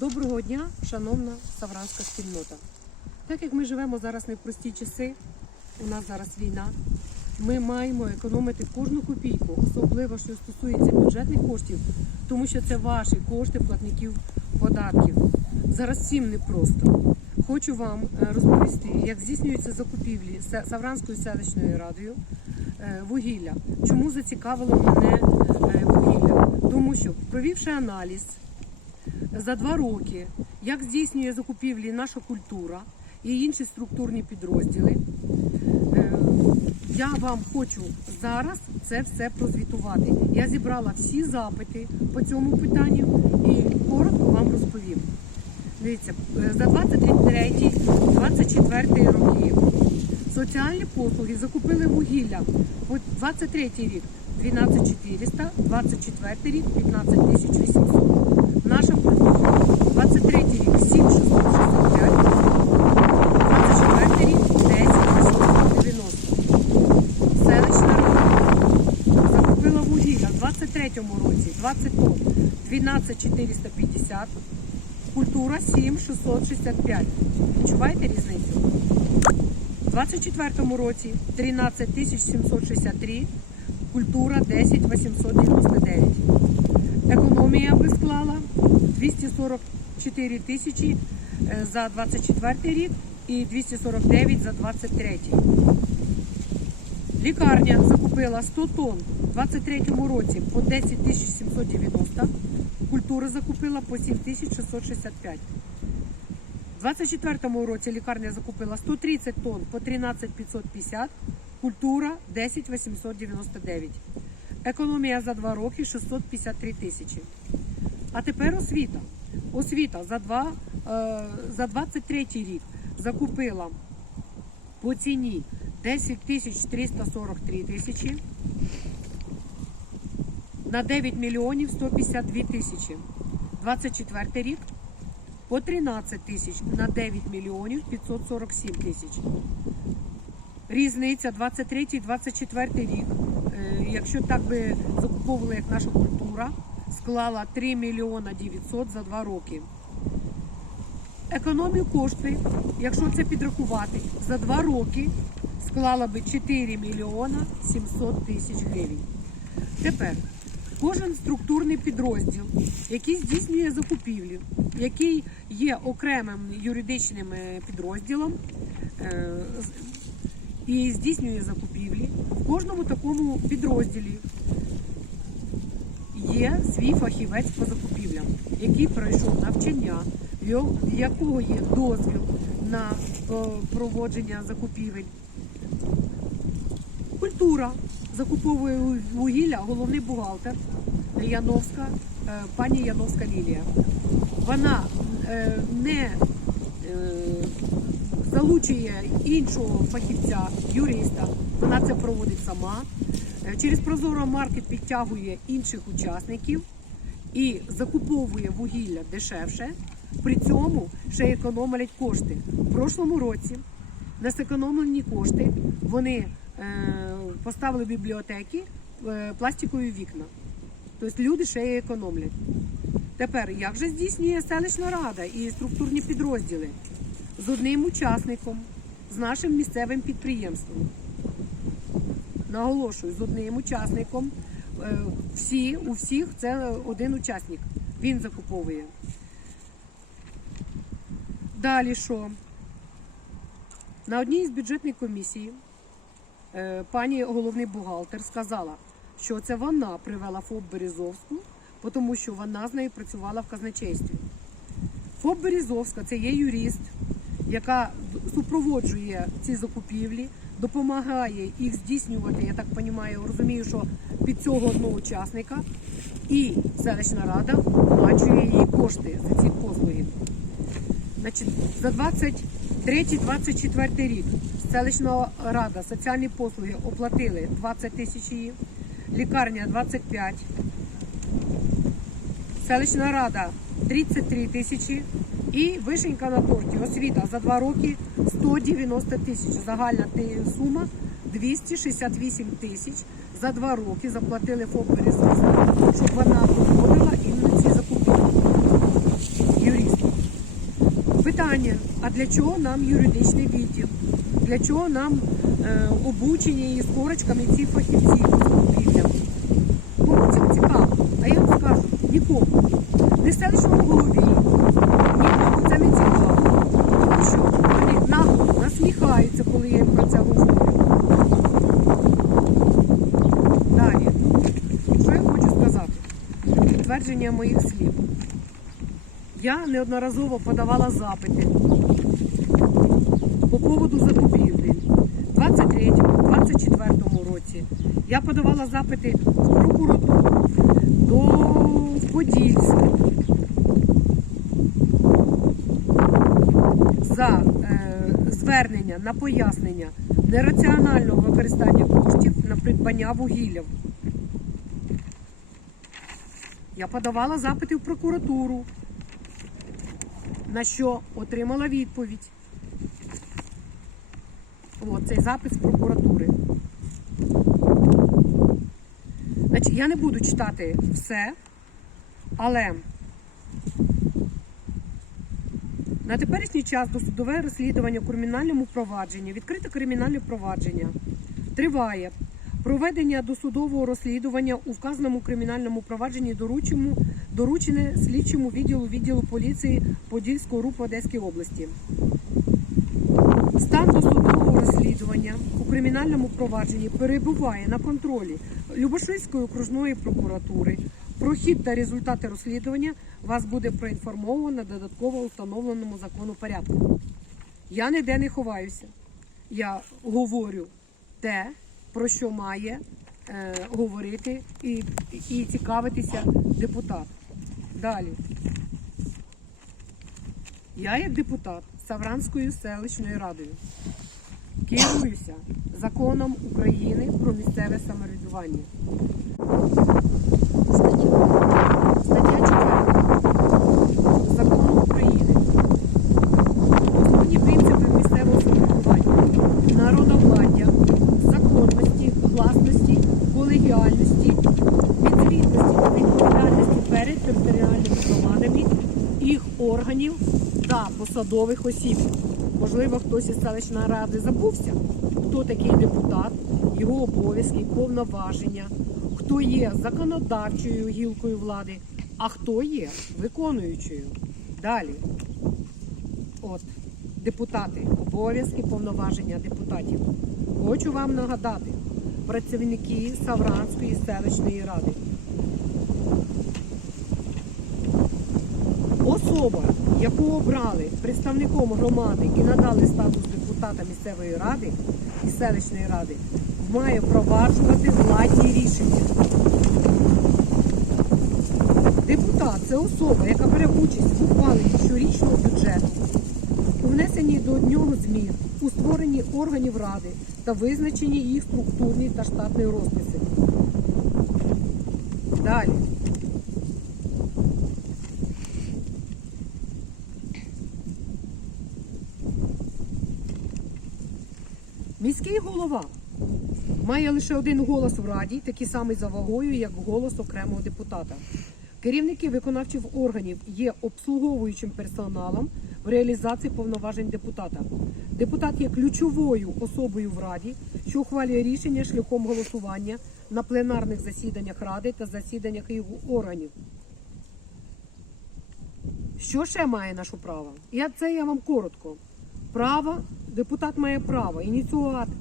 Доброго дня, шановна савранська спільнота. Так як ми живемо зараз не в прості часи, у нас зараз війна, ми маємо економити кожну копійку, особливо що стосується бюджетних коштів, тому що це ваші кошти платників податків. Зараз всім непросто. Хочу вам е, розповісти, як здійснюються закупівлі Савранською селищною радою е, вугілля. Чому зацікавило мене е, вугілля? Тому що, провівши аналіз за два роки, як здійснює закупівлі наша культура і інші структурні підрозділи. Е, Я вам хочу зараз це все прозвітувати. Я зібрала всі запити по цьому питанню і коротко вам розповім. Дивіться, е, за 23-24 роки соціальні послуги закупили вугілля. От 23 рік 12 400, 24 рік 15 800. Наша культура 23 рік 7 665, 24 рік 10 890. Селищна рада закупила вугілля в 23 році 20 тонн 12 450, культура 7 665. Відчуваєте різницю? У 24 році 13 763, культура 10 899. Економія би склала 244 тисячі е, за 24 рік і 249 за 23. Лікарня закупила 100 тонн у 23 році по 10 790, культура закупила по 7 665. У 24 році лікарня закупила 130 тонн по 13 550, культура 10 899. Економія за 2 роки 653 тисячі. А тепер освіта. Освіта за, два, е, за 23 рік закупила по ціні 10 тисяч 343 тисячі на 9 мільйонів 152 тисячі. 24 рік по 13 тисяч на 9 мільйонів 547 тисяч. Різниця 23-24 рік, якщо так би закуповували як наша культура, склала 3 мільйона 900 за 2 роки. Економію кошти, якщо це підрахувати, за 2 роки склала би 4 мільйона 700 тисяч гривень. Тепер кожен структурний підрозділ, який здійснює закупівлі, який є окремим юридичним е, підрозділом е, і здійснює закупівлі, кожному такому підрозділі є свій фахівець по закупівлям, який пройшов навчання, в якого є дозвіл на е, проводження закупівель. Культура закуповує вугілля, головний бухгалтер Яновська, е, пані Яновська Лілія. Вона е, не залучує іншого фахівця, юриста. Вона це проводить сама. Е, Через Прозоро маркет підтягує інших учасників і закуповує вугілля дешевше. При цьому ще економлять кошти. В прошлому році на зекономлені кошти вони е, поставили в бібліотеки е, пластикові вікна. Тобто люди ще й економлять. Тепер, як же здійснює селищна рада і структурні підрозділи з одним учасником, з нашим місцевим підприємством? Наголошую, з одним учасником. Е, Всі, у всіх це один учасник. Він закуповує. Далі що? На одній із бюджетних комісій е, пані головний бухгалтер сказала, що це вона привела ФОП Березовську, тому що вона з нею працювала в казначействі. ФОП Березовська це є юрист, яка супроводжує ці закупівлі, допомагає їх здійснювати, я так розумію, розумію, що під цього одного учасника, і селищна рада оплачує їй кошти за ці послуги. Значить, за 23-24 рік селищна рада соціальні послуги оплатили 20 тисяч її, лікарня 25, селищна рада 33 тисячі і вишенька на торті освіта за 2 роки 190 тисяч. Загальна сума 268 тисяч. За 2 роки заплатили ФОП Березовська, щоб вона проводила іменно ці закупівлі. Юрист. А для чого нам юридичний відділ? Для чого нам е, обучення і з корочками ці фахівці по закупівлям? Кому цікаво? А я вам скажу, нікому. Не селищному голові, нікому це не цікаво. Тому що вони нагло насміхаються, коли я їм про це говорю. Далі. Що я хочу сказати? Підтвердження моїх слів. Я неодноразово подавала запити по поводу закупівлі. У 23-24 році я подавала запити в прокуратуру до Подільська за звернення на пояснення нераціонального використання коштів на придбання вугілля. Я подавала запити в прокуратуру, на що отримала відповідь. От цей запит з прокуратури. Значить, я не буду читати все, але на теперішній час досудове розслідування у кримінальному провадженні, відкрите кримінальне провадження триває. Проведення досудового розслідування у вказаному кримінальному провадженні доручене слідчому відділу відділу поліції Подільського РУП в Одеській області. Стан досудового розслідування у кримінальному провадженні перебуває на контролі Любошинської окружної прокуратури. Про хід та результати розслідування вас буде проінформовано додатково встановленому закону порядку. Я ніде не ховаюся. Я говорю те, про що має е, говорити і, і цікавитися депутат. Далі. Я, як депутат Савранською селищною радою, керуюся законом України про місцеве самоврядування. Стаття 4 закону України. Основні принципи місцевого самоврядування. Народовладдя, законності, гласності, колегіальності, підзвітності та відповідальності перед територіальними громадами, їх органів та посадових осіб. Можливо, хтось із селищної ради забувся, хто такий депутат, його обов'язки, повноваження, хто є законодавчою гілкою влади, а хто є виконуючою. Далі. От, депутати, обов'язки, повноваження депутатів. Хочу вам нагадати, працівники Савранської селищної ради. Особа, яку обрали представником громади і надали статус депутата місцевої ради і селищної ради, має впроваджувати владні рішення. Депутат це особа, яка бере участь в ухваленні щорічного бюджету, у внесенні до нього змін, у створенні органів ради та визначенні їх структурні та штатні розписи. Далі. Міський голова має лише один голос в раді, такий самий за вагою, як голос окремого депутата. Керівники виконавчих органів є обслуговуючим персоналом в реалізації повноважень депутата. Депутат є ключовою особою в раді, що ухвалює рішення шляхом голосування на пленарних засіданнях ради та засіданнях його органів. Що ще має наше право? Я це я вам коротко. Право, депутат має право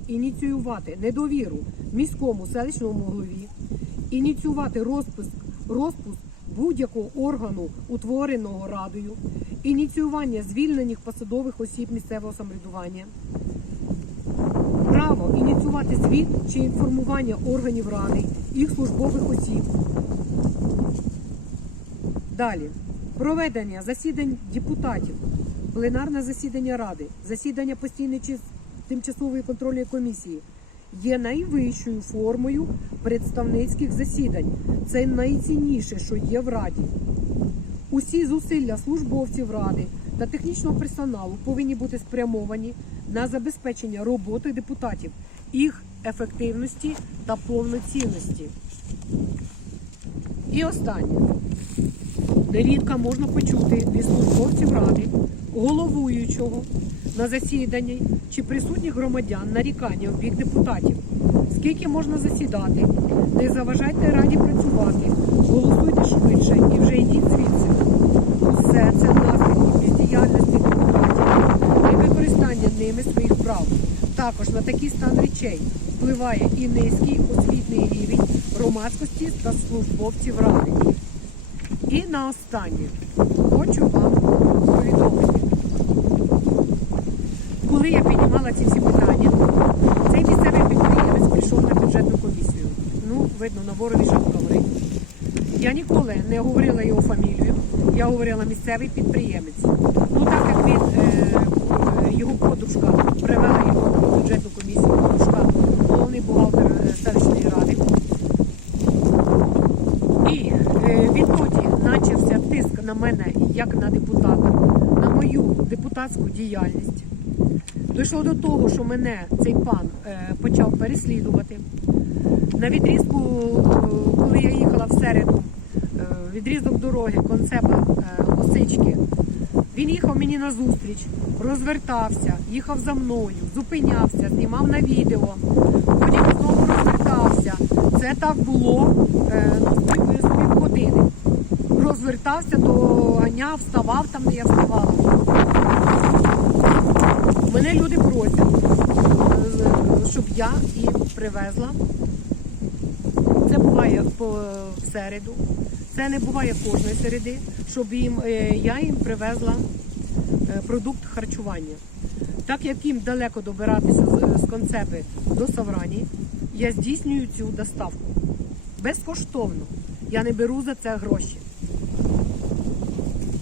ініціювати, недовіру міському селищному голові, ініціювати розпуск, розпуск будь-якого органу, утвореного радою, ініціювання звільнених посадових осіб місцевого самоврядування, право ініціювати звіт чи інформування органів ради, їх службових осіб. Далі. Проведення засідань депутатів, пленарне засідання ради, засідання постійної тимчасової контрольної комісії є найвищою формою представницьких засідань. Це найцінніше, що є в раді. Усі зусилля службовців ради та технічного персоналу повинні бути спрямовані на забезпечення роботи депутатів, їх ефективності та повноцінності. І останнє. Нерідко можна почути від службовців ради, головуючого на засіданні чи присутніх громадян нарікання в бік депутатів. Скільки можна засідати? Не заважайте раді працювати, голосуйте швидше і вже йдіть звідси. Усе це наслідки бездіяльності депутатів і використання ними своїх прав. Також на такий стан речей впливає і низький освітній рівень громадськості та службовців ради. І на останнє хочу вам повідомити. Коли я піднімала ці всі питання, цей місцевий підприємець прийшов на бюджетну комісію. Ну, видно, на ворові горить. Я ніколи не говорила його фамілію, я говорила місцевий підприємець. Ну так як він, е, е, його подружка привела його на бюджетну комісію, подружка, головний бухгалтер е, селищної ради. І е, відтоді почався тиск на мене як на депутата, на мою депутатську діяльність. Дійшло до того, що мене цей пан е, почав переслідувати. На відрізку, е, коли я їхала в середу, е, відрізок дороги концепа Осички, він їхав мені на зустріч, розвертався, їхав за мною, зупинявся, знімав на відео, потім знову розвертався. Це так було е, ну, з півгодини. Розвертався, доганяв, вставав там, де я вставала. Мене люди просять, е, щоб я їм привезла. Це буває по середу. Це не буває кожної середи, щоб їм е, я їм привезла е, продукт харчування. Так як їм далеко добиратися з концепи до Саврані, я здійснюю цю доставку безкоштовно. Я не беру за це гроші.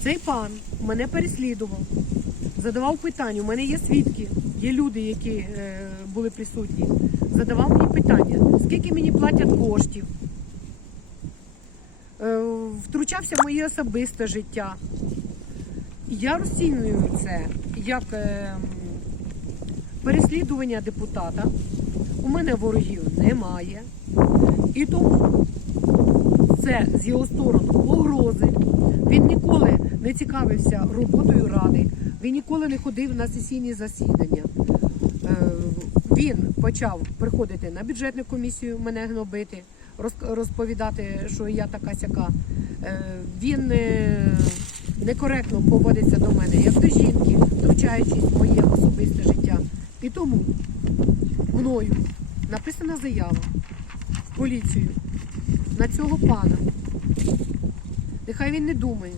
Цей пан мене переслідував, задавав питання. У мене є свідки, є люди, які е, були присутні. Задавав мені питання, скільки мені платять коштів. Е, втручався в моє особисте життя. Я розцінюю це як е, переслідування депутата. У мене ворогів немає. І тому це з його сторони погрози. Він ніколи не цікавився роботою ради, він ніколи не ходив на сесійні засідання. Е, Він почав приходити на бюджетну комісію, мене гнобити, розповідати, що я така сяка. Е, Він е, некоректно поводиться до мене як до жінки, втручаючись в моє особисте життя. І тому мною написана заява в поліцію на цього пана. Нехай він не думає,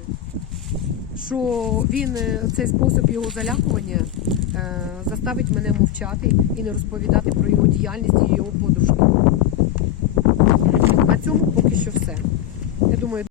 що він е, цей спосіб його залякування е, заставить мене мовчати і не розповідати про його діяльність і його подружку. На цьому поки що все. Я думаю,